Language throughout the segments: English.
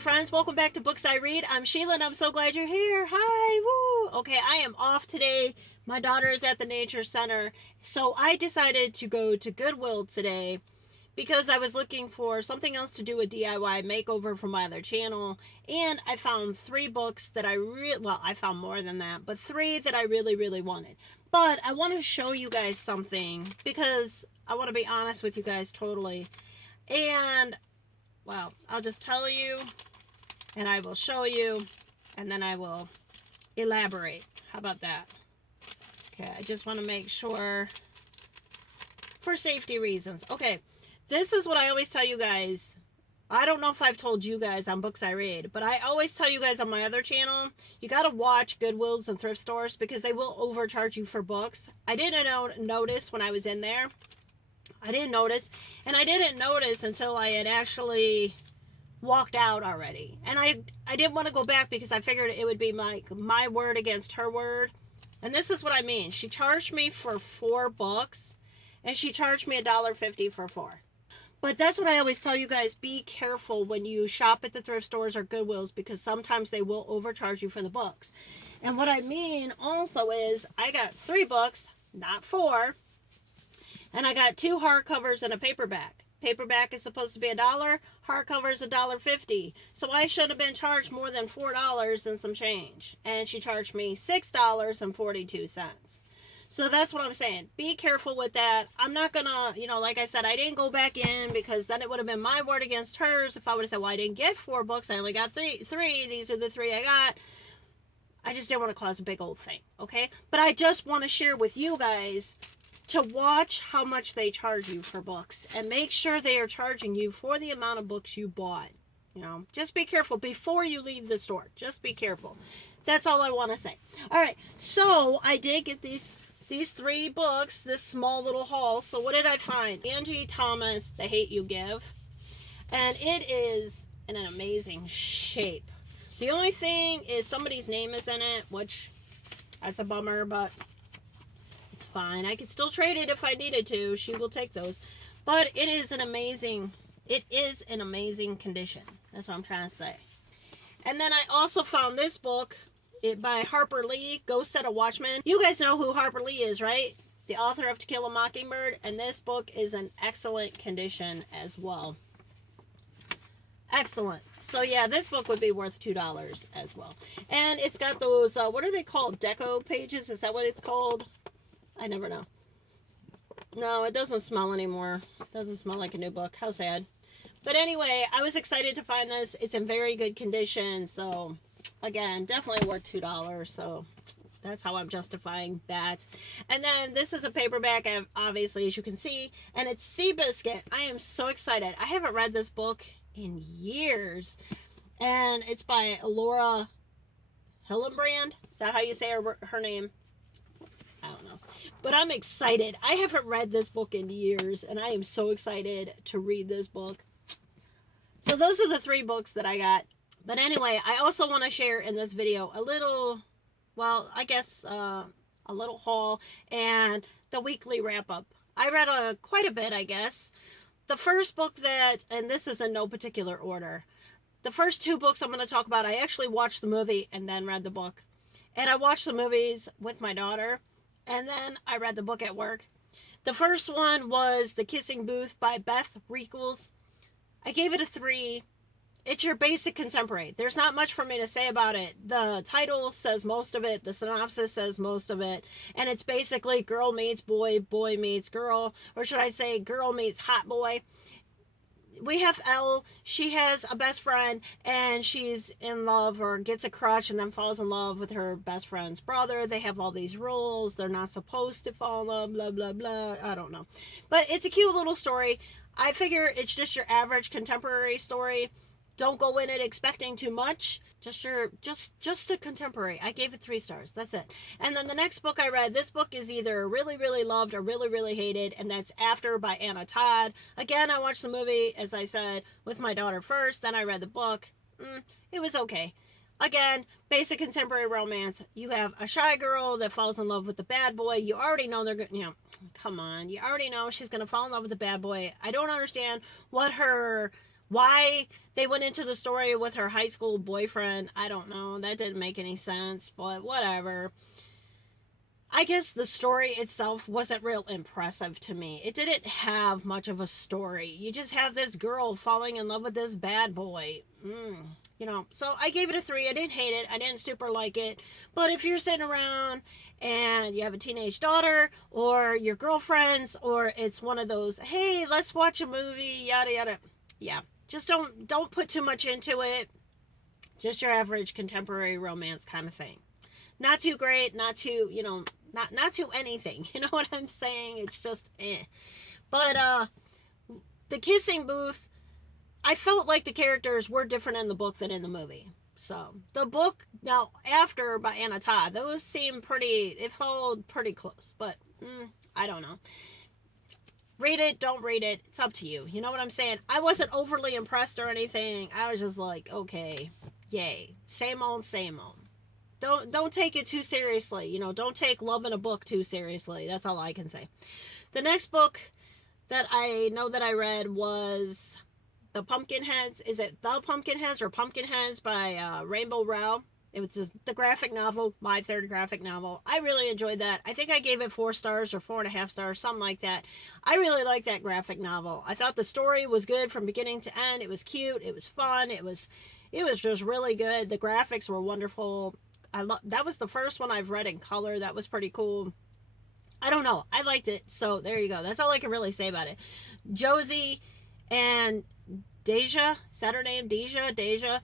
book friends, welcome back to Books I Read. I'm Sheila and I'm so glad you're here. Hi, woo! Okay, I am off today. My daughter is at the nature center, so I decided to go to Goodwill today because I was looking for something else to do a DIY makeover for my other channel, and I found 3 books that I found more than that, but 3 that I really wanted. But I want to show you guys something because I want to be honest with you guys totally. And well, I'll just tell you, and I will show you, and then I will elaborate. How about that? Okay, I just want to make sure for safety reasons. Okay, this is what I always tell you guys. I don't know if I've told you guys on Books I Read, but I always tell you guys on my other channel, you got to watch Goodwills and thrift stores because they will overcharge you for books. I didn't notice when I was in there. I didn't notice, and I didn't notice until I had actually walked out already. And I didn't want to go back because I figured it would be my word against her word. And this is what I mean. She charged me for 4 books, and she charged me $1.50 for 4. But that's what I always tell you guys. Be careful when you shop at the thrift stores or Goodwills because sometimes they will overcharge you for the books. And what I mean also is I got 3 books, not 4. And I got 2 hardcovers and a paperback. Paperback is supposed to be $1. Hardcover is $1.50. So I should have been charged more than $4 and some change. And she charged me $6.42. So that's what I'm saying. Be careful with that. I'm not gonna, like I said, I didn't go back in because then it would have been my word against hers if I would have said, well, I didn't get 4 books. I only got three. These are the 3 I got. I just didn't want to cause a big old thing, okay? But I just want to share with you guys to watch how much they charge you for books and make sure they are charging you for the amount of books you bought. Just be careful before you leave the store. Just be careful. That's all I want to say. All right, so I did get these 3 books, this small little haul. So what did I find? Angie Thomas, The Hate You Give. And it is in an amazing shape. The only thing is somebody's name is in it, which that's a bummer, but it's fine. I could still trade it if I needed to. She will take those. But it is in amazing condition. That's what I'm trying to say. And then I also found this book by Harper Lee, Ghost Set of Watchmen. You guys know who Harper Lee is, right? The author of To Kill a Mockingbird. And this book is in excellent condition as well. Excellent. So yeah, this book would be worth $2 as well. And it's got those, what are they called? Deco pages? Is that what it's called? I never know. No, it doesn't smell anymore. It doesn't smell like a new book. How sad. But anyway, I was excited to find this. It's in very good condition. So, again, definitely worth $2. So, that's how I'm justifying that. And then this is a paperback, obviously, as you can see. And it's Seabiscuit. I am so excited. I haven't read this book in years. And it's by Laura Hillenbrand. Is that how you say her name? I don't know. But I'm excited. I haven't read this book in years, and I am so excited to read this book. So those are the 3 books that I got. But anyway, I also want to share in this video a little, well, I guess a little haul and the weekly wrap-up. I read quite a bit, I guess. The first book and this is in no particular order. The first 2 books I'm going to talk about, I actually watched the movie and then read the book. And I watched the movies with my daughter. And then I read the book at work. The first one was The Kissing Booth by Beth Reekles. I gave it a 3. It's your basic contemporary. There's not much for me to say about it. The title says most of it. The synopsis says most of it. And it's basically girl meets boy, boy meets girl. Or should I say girl meets hot boy. We have Elle. She has a best friend and she's in love or gets a crush and then falls in love with her best friend's brother. They have all these rules. They're not supposed to fall in love, blah, blah, blah. I don't know. But it's a cute little story. I figure it's just your average contemporary story. Don't go in it expecting too much. Just a contemporary. I gave it 3 stars. That's it. And then the next book I read, this book is either really loved or really hated, and that's After by Anna Todd. Again, I watched the movie, as I said, with my daughter first. Then I read the book. It was okay. Again, basic contemporary romance. You have a shy girl that falls in love with the bad boy. You already know come on. You already know she's going to fall in love with the bad boy. I don't understand what her Why they went into the story with her high school boyfriend, I don't know. That didn't make any sense, but whatever. I guess the story itself wasn't real impressive to me. It didn't have much of a story. You just have this girl falling in love with this bad boy. So I gave it a 3. I didn't hate it. I didn't super like it. But if you're sitting around and you have a teenage daughter or your girlfriends, or it's one of those, hey, let's watch a movie, yada yada. Yeah, just don't put too much into it. Just your average contemporary romance kind of thing. Not too great, not too, not too anything. You know what I'm saying? It's just eh. But the kissing booth, I felt like the characters were different in the book than in the movie. So the book now after by Anna Todd, those seem pretty. It followed pretty close, but I don't know. Read it, don't read it. It's up to you. You know what I'm saying? I wasn't overly impressed or anything. I was just like, okay, yay, same old, same old. Don't take it too seriously. Don't take love in a book too seriously. That's all I can say. The next book that I know that I read was The Pumpkinheads. Is it The Pumpkinheads or Pumpkinheads by Rainbow Rowell? It was just the graphic novel, my third graphic novel. I really enjoyed that. I think I gave it 4 stars or 4.5 stars, something like that. I really liked that graphic novel. I thought the story was good from beginning to end. It was cute. It was fun. It was just really good. The graphics were wonderful. That was the first one I've read in color. That was pretty cool. I don't know. I liked it. So there you go. That's all I can really say about it. Josie and Deja, is that her name? Deja.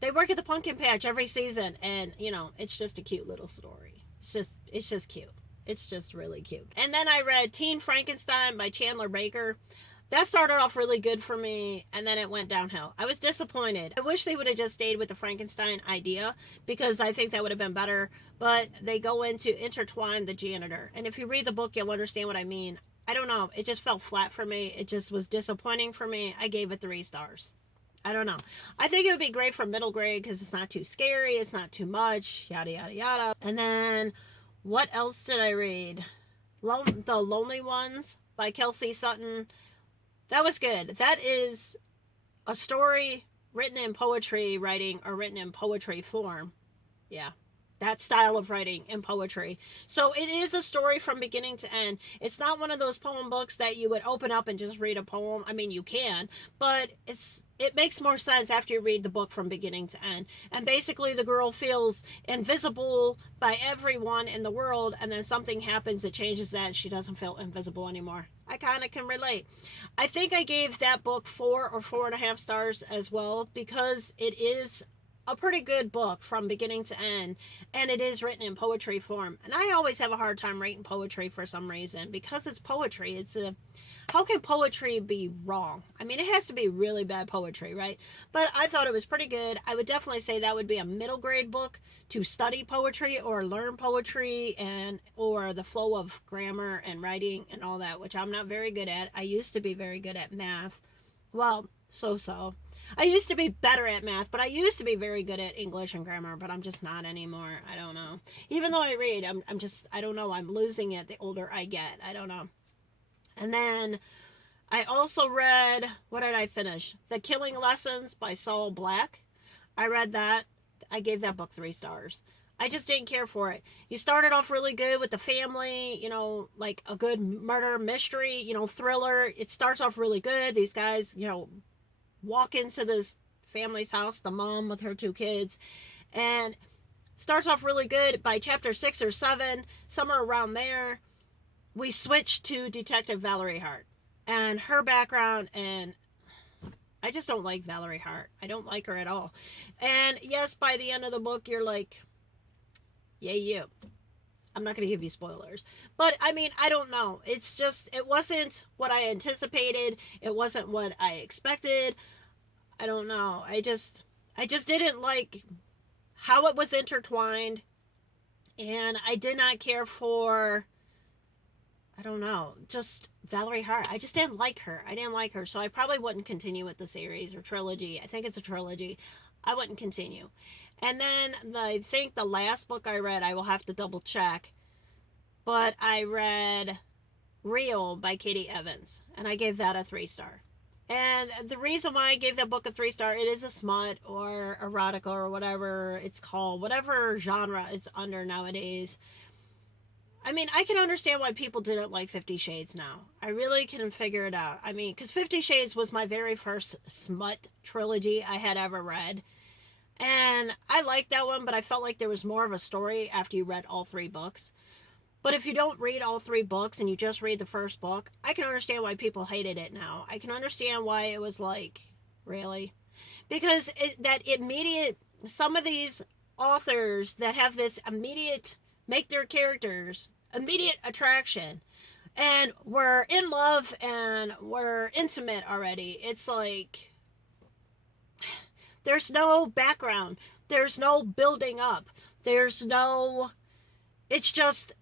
They work at the pumpkin patch every season, and it's just a cute little story. It's just cute. It's just really cute. And then I read Teen Frankenstein by Chandler Baker. That started off really good for me, and then it went downhill. I was disappointed. I wish they would have just stayed with the Frankenstein idea, because I think that would have been better, but they go into intertwine the janitor. And if you read the book, you'll understand what I mean. I don't know. It just fell flat for me. It just was disappointing for me. I gave it 3 stars. I don't know. I think it would be great for middle grade because it's not too scary. It's not too much. Yada, yada, yada. And then what else did I read? The Lonely Ones by Kelsey Sutton. That was good. That is a story written in poetry writing, or written in poetry form. Yeah. That style of writing in poetry. So it is a story from beginning to end. It's not one of those poem books that you would open up and just read a poem. I mean, you can, but it makes more sense after you read the book from beginning to end. And basically the girl feels invisible by everyone in the world, and then something happens that changes that, and she doesn't feel invisible anymore. I kind of can relate. I think I gave that book 4 or 4.5 stars as well, because it is a pretty good book from beginning to end, and it is written in poetry form. And I always have a hard time writing poetry for some reason, because it's poetry. How can poetry be wrong? I mean, it has to be really bad poetry, right? But I thought it was pretty good. I would definitely say that would be a middle grade book to study poetry or learn poetry, or the flow of grammar and writing and all that, which I'm not very good at. I used to be very good at math. Well, so. I used to be better at math, but I used to be very good at English and grammar, but I'm just not anymore. I don't know. Even though I read, I don't know. I'm losing it the older I get. I don't know. And then I also read, what did I finish? The Killing Lessons by Saul Black. I read that. I gave that book 3 stars. I just didn't care for it. You started off really good with the family, like a good murder mystery, thriller. It starts off really good. These guys, walk into this family's house, the mom with her 2 kids, and starts off really good. By chapter 6 or 7, somewhere around there, we switch to Detective Valerie Hart and her background, and I just don't like Valerie Hart. I don't like her at all. And yes, by the end of the book, you're like, yay you. I'm not going to give you spoilers. But, I mean, I don't know. It's just, it wasn't what I anticipated. It wasn't what I expected. I don't know. I just didn't like how it was intertwined. And I did not care for, I don't know, just Valerie Hart. I just didn't like her. So I probably wouldn't continue with the series or trilogy. I think it's a trilogy. I wouldn't continue. And then I think the last book I read, I will have to double check, but I read Real by Katie Evans, and I gave that a 3 star. And the reason why I gave that book a 3-star, it is a smut or erotica or whatever it's called, whatever genre it's under nowadays. I mean, I can understand why people didn't like 50 Shades now. I really can figure it out. I mean, because 50 Shades was my very first smut trilogy I had ever read. And I liked that one, but I felt like there was more of a story after you read all 3 books. But if you don't read all 3 books and you just read the first book, I can understand why people hated it now. I can understand why it was like, really? Because that immediate, some of these authors that have this immediate, make their characters immediate attraction, and we're in love and we're intimate already. It's like, there's no background, there's no building up, there's no, it's just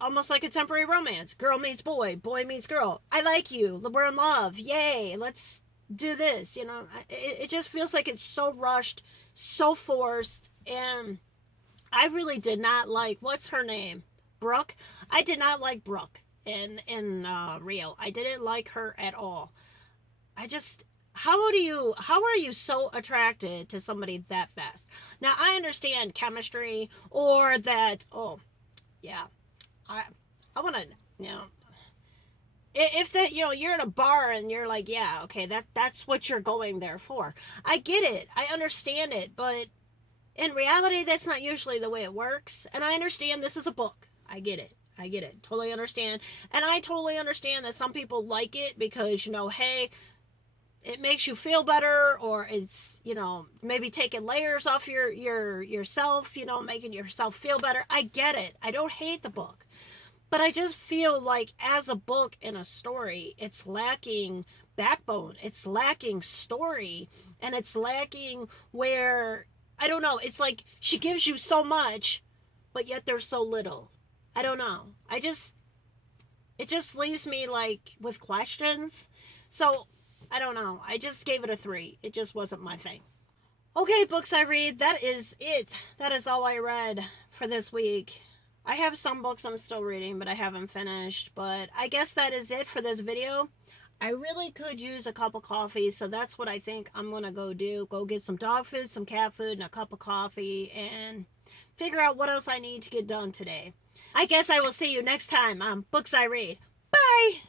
almost like a temporary romance. Girl meets boy, boy meets girl. I like you. We're in love. Yay. Let's do this. You know, it just feels like it's so rushed, so forced. And I really did not like, what's her name? Brooke? I did not like Brooke in Real. I didn't like her at all. I just, how are you so attracted to somebody that fast? Now, I understand chemistry or that, oh, yeah, I want to, you know, if that, you know, you're in a bar and you're like, yeah, okay, that's what you're going there for. I get it. I understand it, but in reality that's not usually the way it works. And I understand this is a book. I get it. I get it. Totally understand. And I totally understand that some people like it because, you know, hey, it makes you feel better, or it's, you know, maybe taking layers off yourself, you know, making yourself feel better. I get it. I don't hate the book. But I just feel like as a book and a story, it's lacking backbone. It's lacking story. And it's lacking where, I don't know, it's like she gives you so much, but yet there's so little. I don't know. It just leaves me like with questions. So, I don't know. I just gave it a 3. It just wasn't my thing. Okay, books I read. That is it. That is all I read for this week. I have some books I'm still reading, but I haven't finished. But I guess that is it for this video. I really could use a cup of coffee, so that's what I think I'm going to go do. Go get some dog food, some cat food, and a cup of coffee, and figure out what else I need to get done today. I guess I will see you next time on Books I Read. Bye!